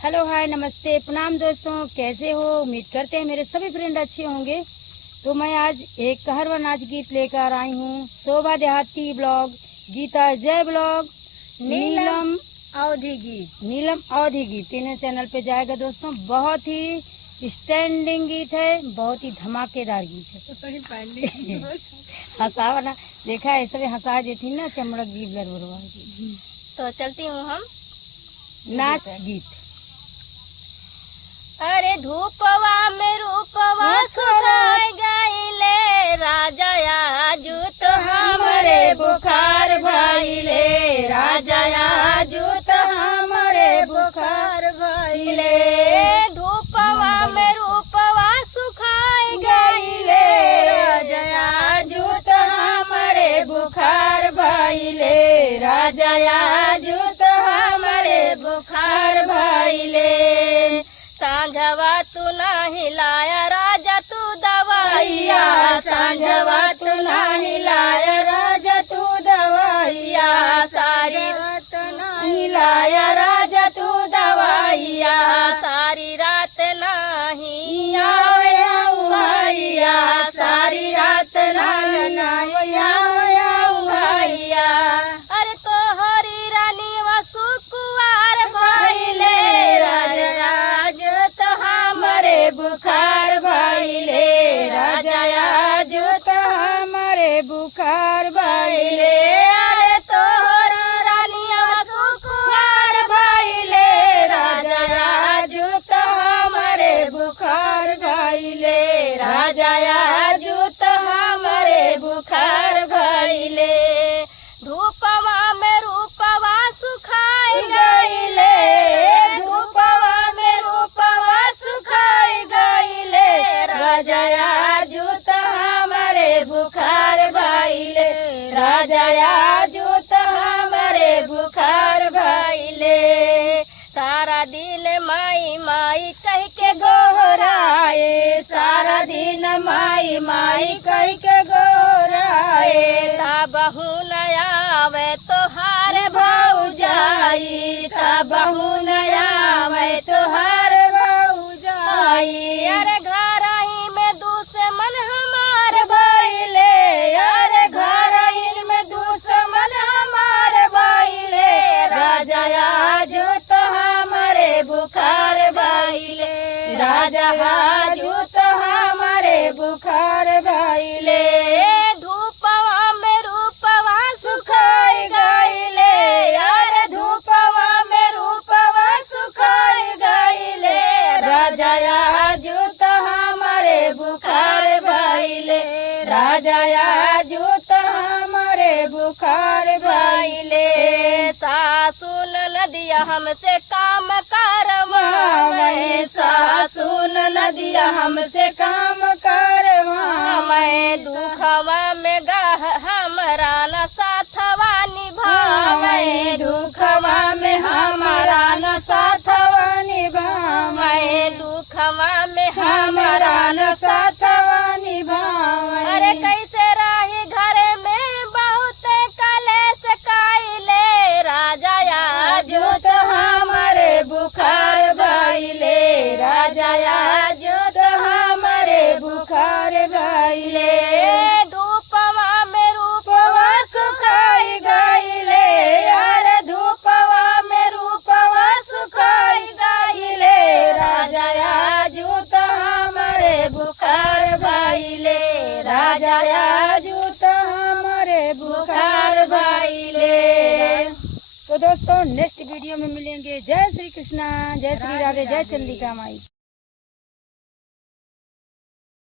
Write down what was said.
Hello hi नमस्ते प्रणाम दोस्तों, कैसे हो? उम्मीद करते हैं मेरे सभी फ्रेंड अच्छे होंगे। तो मैं आज एक कहरवा नाच गीत लेकर आई हूँ। शोभा देहाती ब्लॉग, गीता जय ब्लॉग, नीलम अवधि गीत तीनों चैनल पे जाएगा दोस्तों। बहुत ही स्टैंडिंग गीत है, बहुत ही धमाकेदार गीत है। हंसावा ना देखा है सब हंसा देती ना चमड़क दी बरबरवा। तो चलती हूँ हम नाच गीत। अरे धूपवा में रूपवा सुखाए गईले राजा आजू तो हमरे बुखार भइले, राजा आजू तो हमरे बुखार भइले। धूपवा में रूपवा सुखाए गईले राजा आजू तो हमरे बुखार भइले, राजा आजू तो हमरे बुखार भइले। सांझवा तू नाही लाया राजा तू दवाइया, सांझवा तू नाही लाया राजा तू दवाइया, सारी रात नहीं लाया राजा तू दवाइया, सारी रात नहीं आया भैया, सारी रात नहीं आया भैया। अरे तो हरी रानी वसु कुवार भइले राजा बुखार भइले, राजा आजू तो हमरे बुखार भइले। अरे तोहर रानिया सुकुवार भइले राजा आजू तो हमरे बुखार भइले, राजा आजू तो हमरे बुखार भइले। धूपवा में रूपवा सुखाई गईले, धूपवा में रूपवा सुखाई गईले राजा आजू तो हमरे बुखार भइले, राजा आजू तो हमरे बुखार भइले। सारा दिन माई माई कह के गोहराए, सारा दिन माई माई कह के गोहराए। ता बहू न आवे तोहार भौजाई, ता बहू न आवे तोहार भौजाई। अरे घर ही में दुश्मन हमार भइले, अरे घर ही में दुश्मन हमार भइले, राजा आजू तो हमरे बुखार भइले, राजा आजू तो हमरे बुखार भइले। धूपवा में रूपवा सुखाई गईले, अरे धूपवा में रूपवा सुखाई गईले, राजा आजू तो हमरे बुखार भइले, राजा आजू तो हमरे बुखार भइले। सासू नदिया हमसे काम करवावे, सासू नदिया हमसे काम करवावे। दुखवा में गह हमरा न साथवा निभावे, दुखवा में हमारा न साथवा निभावे, दुखवा में हमारा न साथवा निभावे। अरे कैसे रही घर में बहुत कलेश काइले, राजा आजू तो हमरे बुखार भइले, राजा आजू तो हमरे बुखार भइले। धूपवा में रूपवा सुखाई गईले, अरे धूपवा में रूपवा सुखाई गईले, राजा आजू तो हमरे बुखार भइले, राजा आजू तो हमरे बुखार भइले। तो दोस्तों नेक्स्ट वीडियो में मिलेंगे। जय श्री कृष्णा, जय श्री राधे, जय चंडिका माई।